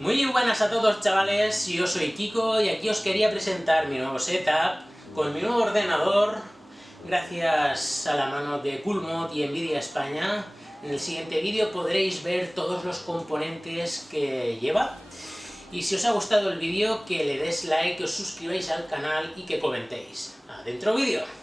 Muy buenas a todos, chavales, yo soy Kiko y aquí os quería presentar mi nuevo setup con mi nuevo ordenador gracias a la mano de Coolmod y Nvidia España. En el siguiente vídeo podréis ver todos los componentes que lleva y si os ha gustado el vídeo que le des like, que os suscribáis al canal y que comentéis. ¡Adentro vídeo!